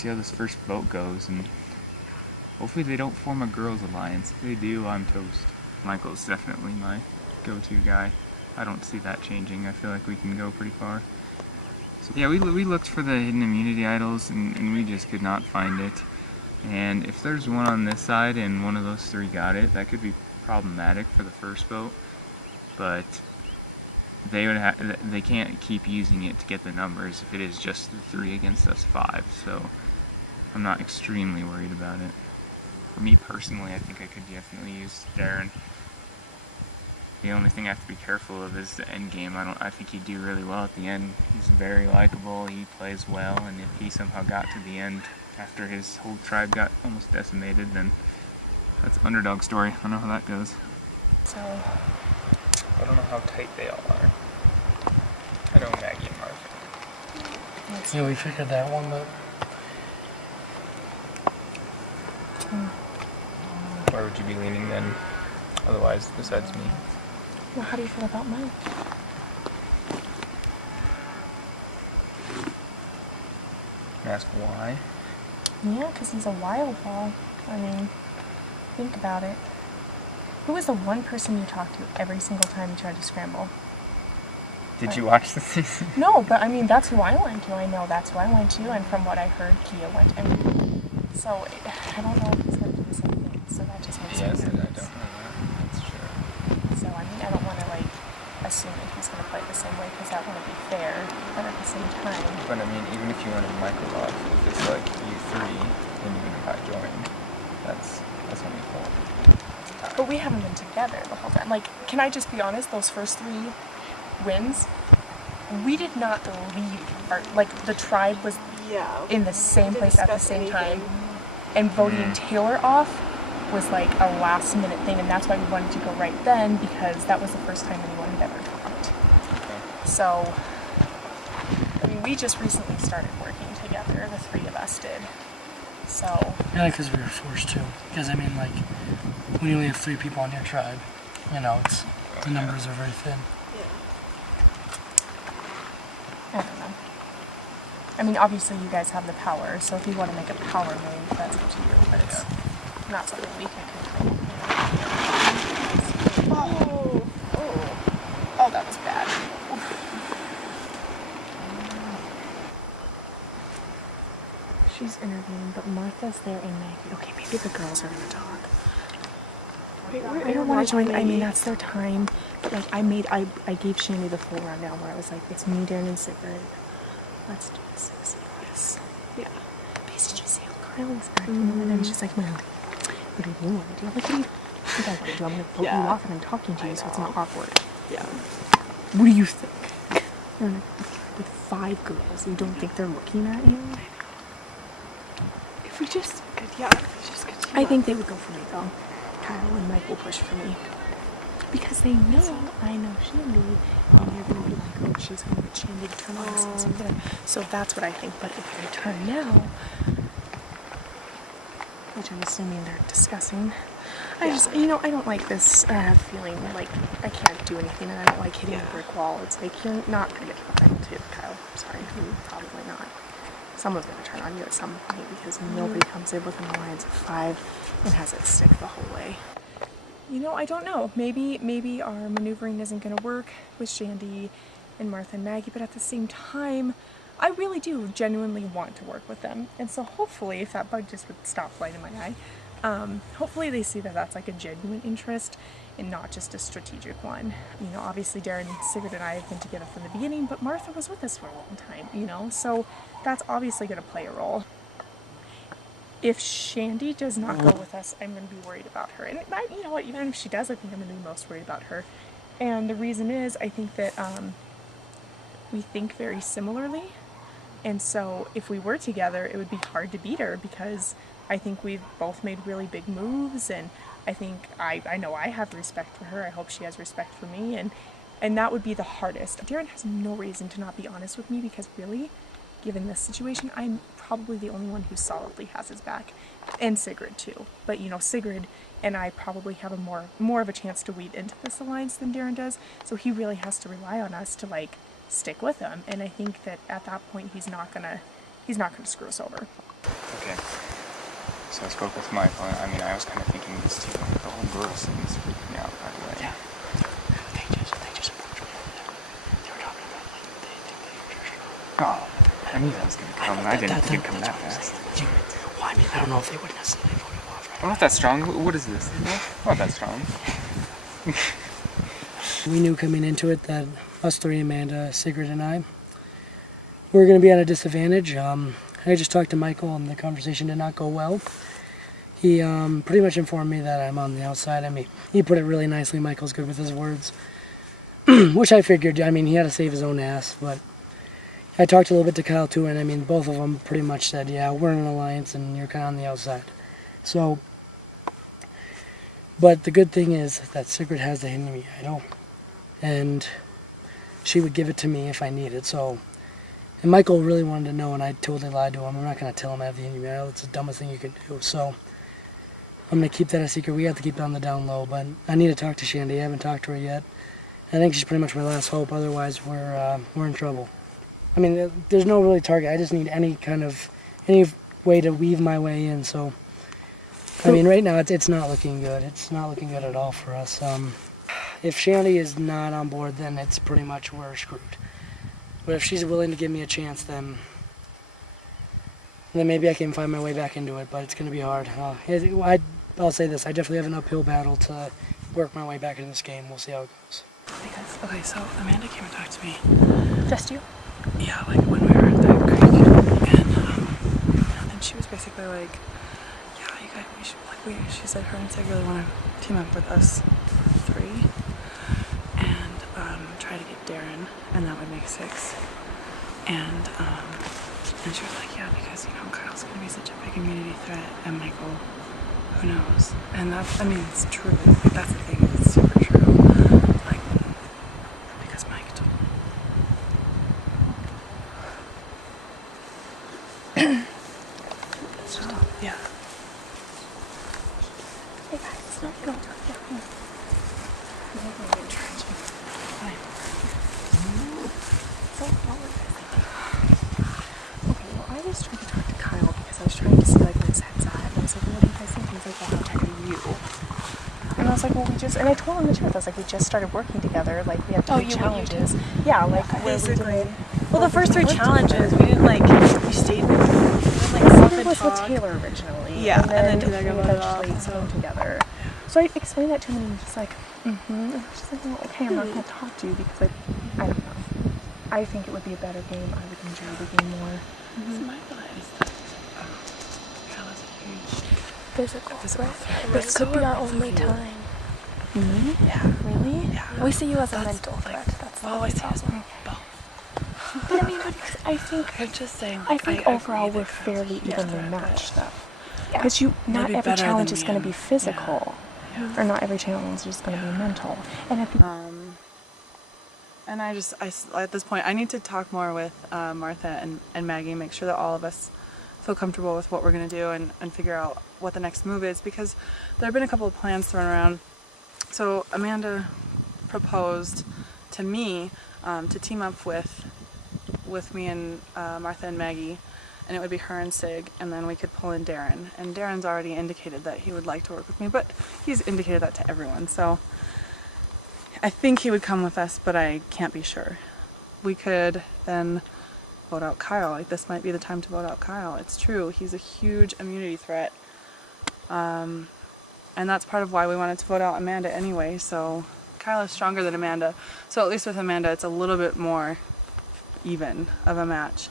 See how this first vote goes, and hopefully they don't form a girls' alliance. If they do, I'm toast. Michael's definitely my go-to guy. I don't see that changing. I feel like we can go pretty far. So yeah, we looked for the hidden immunity idols, and we just could not find it. And if there's one on this side and one of those three got it, that could be problematic for the first vote. But they can't keep using it to get the numbers if it is just the 3 against us 5. So I'm not extremely worried about it. For me personally, I think I could definitely use Daron. The only thing I have to be careful of is the end game. I think he'd do really well at the end. He's very likable, he plays well, and if he somehow got to the end after his whole tribe got almost decimated, then that's an underdog story. I don't know how that goes. So, I don't know how tight they all are. I know Maggie and Martha. Yeah, we figured that one, but... Where would you be leaning then, otherwise, besides me? Well, how do you feel about Mike? Ask why? Yeah, because he's a wild ball. I mean, think about it. Who was the one person you talked to every single time you tried to scramble? Did you watch the season? No, but I mean, that's who I went to. I know that's who I went to, and from what I heard, Kia went to. So, I don't know if he's going to do the same thing, so that just makes Yes, sense. I don't know that. That's true. So, I mean, I don't want to, assume that he's going to play the same way, because that wouldn't be fair, but at the same time... But I mean, even if you wanted Michael off, if it's like you 3, and even if I join, that's only 4. But we haven't been together the whole time. Can I just be honest, those first 3 wins, we did not leave the tribe was in the same place at the same time, and voting Taylor off was a last minute thing, and that's why we wanted to go right then, because that was the first time anyone had ever talked. Okay. So, I mean, we just recently started working together, the 3 of us did. So. Yeah, because we were forced to. Because, I mean, when you only have 3 people on your tribe, the numbers are very thin. I don't know. I mean, obviously you guys have the power, so if you want to make a power move, that's up to you, but it's not something we can control. Oh, that was bad. She's interviewing, but Martha's there and Maggie. Okay, maybe the girls are going to talk. Wait, I don't want to join. I mean, that's their time. I gave Shandy the full rundown where I was like, it's me, Daron, and Sigrid. Let's do this. Serious. Yeah. Basically, just see how Kyle is acting. And then she's like, Mom, what do you want to do? I'm like, what do you think I want to do? I'm going to vote you off and I'm talking to you so it's not awkward. Yeah. What do you think? You're with 5 girls. You don't think they're looking at you? If we just could, I think they would go for me, though. Kyle and Mike will push for me. Because they know I know Shandy, and they're going to be like, oh, she's going to get Shandy to turn on us and something. So that's what I think. But if they turn now, which I'm assuming they're discussing, I just, I don't like this feeling like I can't do anything, and I don't like hitting a brick wall. It's like, you're not going to get the final 2, Kyle. Sorry, probably not. Someone's going to turn on you at some point because nobody comes in with an alliance of 5 and has it stick the whole way. I don't know. Maybe our maneuvering isn't going to work with Shandy and Martha and Maggie, but at the same time, I really do genuinely want to work with them. And so hopefully, if that bug just would stop flying in my eye, hopefully they see that that's a genuine interest and not just a strategic one. Obviously Daron, Sigrid, and I have been together from the beginning, but Martha was with us for a long time, so that's obviously going to play a role. If Shandy does not go with us, I'm going to be worried about her. And you know what, even if she does, I think I'm going to be most worried about her. And the reason is, I think that we think very similarly. And so if we were together, it would be hard to beat her because I think we've both made really big moves. And I think, I know I have respect for her. I hope she has respect for me. And that would be the hardest. Daron has no reason to not be honest with me because really, given this situation, I'm probably the only one who solidly has his back, and Sigrid too. But Sigrid and I probably have a more of a chance to weed into this alliance than Daron does. So he really has to rely on us to stick with him. And I think that at that point he's not gonna screw us over. Okay. So I spoke with Michael, and I mean, I was kind of thinking this too. The whole girls thing is freaking me out, by the way. Yeah. They just approached me over there. They were talking about, like, they think that you're strong. Oh, I knew that was going to come. I didn't think it'd come that fast. Well, I mean, I don't know if they would necessarily vote him off, right? I'm not that strong. What is this? I'm not that strong. We knew coming into it that us three, Amanda, Sigrid, and I, were going to be at a disadvantage. I just talked to Michael, and the conversation did not go well. He pretty much informed me that I'm on the outside. I mean, he put it really nicely. Michael's good with his words, which I figured. I mean, he had to save his own ass, but I talked a little bit to Kyle too, and I mean, both of them pretty much said, yeah, we're in an alliance, and you're kind of on the outside. So, but the good thing is that Sigrid has the enemy idol, and she would give it to me if I need it. So, and Michael really wanted to know, and I totally lied to him. I'm not going to tell him I have the enemy idol. It's the dumbest thing you can do. So, I'm going to keep that a secret. We have to keep it on the down low, but I need to talk to Shandy. I haven't talked to her yet. I think she's pretty much my last hope. Otherwise, we're in trouble. I mean, there's no really target. I just need any way to weave my way in. So, I mean, right now it's not looking good. It's not looking good at all for us. If Shandy is not on board, then it's pretty much we're screwed. But if she's willing to give me a chance, then maybe I can find my way back into it. But it's going to be hard. I'll say this: I definitely have an uphill battle to work my way back into this game. We'll see how it goes. Because, okay, so Amanda came and talked to me. Just you? Yeah, like when we were at the creek, and she was basically like, yeah, you guys, we should, like, she said her and Sig really want to team up with us three and try to get Daron, and that would make 6. And she was like, yeah, because, you know, Kyle's gonna be such a big immunity threat, and Michael, who knows? And that's, I mean, it's true. Like, that's the thing, it's super true. Like, because Mike told me. So, yeah. Hey guys, no, don't talk to me. So, what were you guys thinking? Okay, well, I was trying to talk to Kyle because I was trying to see, like, where his head's at. And I was like, what do you guys think? He's like, well, how are you? And I was like, well, and I told him the truth. I was like, we just started working together. Like, we had 3 challenges. Yeah, like, basically. Well, the first 3 challenges, we didn't, like, we stayed, we didn't, like, It was with Taylor originally. Yeah, and then Taylor we got it off, eventually so. came together. So I explained that to him, and he was just like, And I was just like, well, okay, I'm not going to talk to you because I don't know. I think it would be a better game. I would enjoy the game more. So my thought is that Kyle is a huge Physical threat. This could be our only time. Mm-hmm. Yeah. Really? Yeah. We see you as a That's mental like, threat. That's well, I see it as problem. both. But I mean, I think I'm just saying. I think overall agree we're that Kyle's a fairly huge evenly threat, matched, but- though. Because not Maybe every better challenge than is me going to be and- physical, Yeah. or not every challenge is going to be mental. And at the And I at this point, I need to talk more with Martha and Maggie, make sure that all of us feel comfortable with what we're going to do and figure out what the next move is, because there have been a couple of plans thrown around. So Amanda proposed to me to team up with me and Martha and Maggie, and it would be her and Sig, and then we could pull in Daron. And Darren's already indicated that he would like to work with me, but he's indicated that to everyone, so I think he would come with us, but I can't be sure. We could then vote out Kyle. Like, this might be the time to vote out Kyle. It's true, he's a huge immunity threat. And that's part of why we wanted to vote out Amanda anyway, so Kyle is stronger than Amanda. So at least with Amanda, it's a little bit more even of a match.